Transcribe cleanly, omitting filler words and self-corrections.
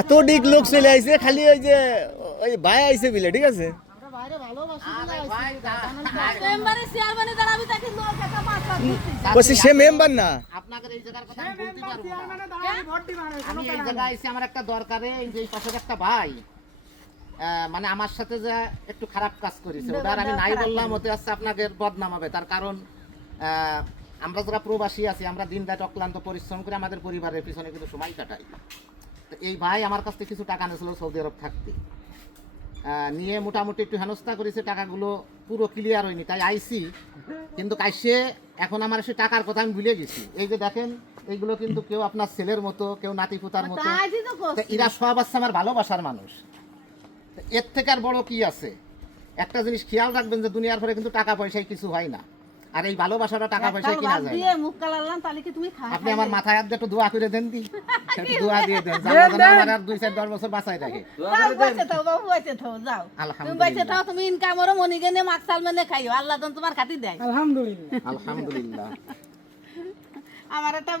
এত ডিক লোক চলে আইছে, খালি ওই যে ওই ভাই আইছে বিলে, ঠিক আছে। বলছি সে মেম্বার না। আপনাদের এই জায়গার কথা আমি বলতে পারবো না। আমি এই জায়গায় এসে আমার একটা দরকারে এই যে পাশের একটা ভাই মানে আমার সাথে যে একটু খারাপ কাজ করেছে, ওটার আমি নাই বললাম, ওতে আসছে আপনাকে বদনাম হবে। তার কারণ আমরা যারা প্রবাসী আছি, আমরা দিন রাত অক্লান্ত পরিশ্রম করে আমাদের পরিবারের পিছনে কিন্তু সময় কাটাই। তো এই ভাই আমার কাছ থেকে কিছু টাকা নিয়েছিল সৌদি আরব থাকতে, নিয়ে মোটামুটি একটু হেনস্থা করেছে, টাকাগুলো পুরো ক্লিয়ার হয়নি, তাই আইসি। কিন্তু কাইসে এখন আমার সে টাকার কথা আমি ভুলে গেছি। এই যে দেখেন, এইগুলো কিন্তু কেউ আপনার ছেলের মতো, কেউ নাতিপুতার মতো, এরা সব আছে আমার ভালোবাসার মানুষ। এর থেকে আর বড় কি আছে? একটা জিনিস খেয়াল রাখবেন যে দুনিয়ার পরে কিন্তু টাকা পয়সায় কিছু হয় না, আর এই ভালোবাসাটা টাকা পয়সায় কিনা যায় না। আপনি আমার মাথায় হাত দিয়ে একটু দোয়া করে দেন, দি একটু দোয়া দিয়ে দেন, আমার আর 2-4-10 বছর বাঁচাই রাখে। আলহামদুলিল্লাহ। আমার একটা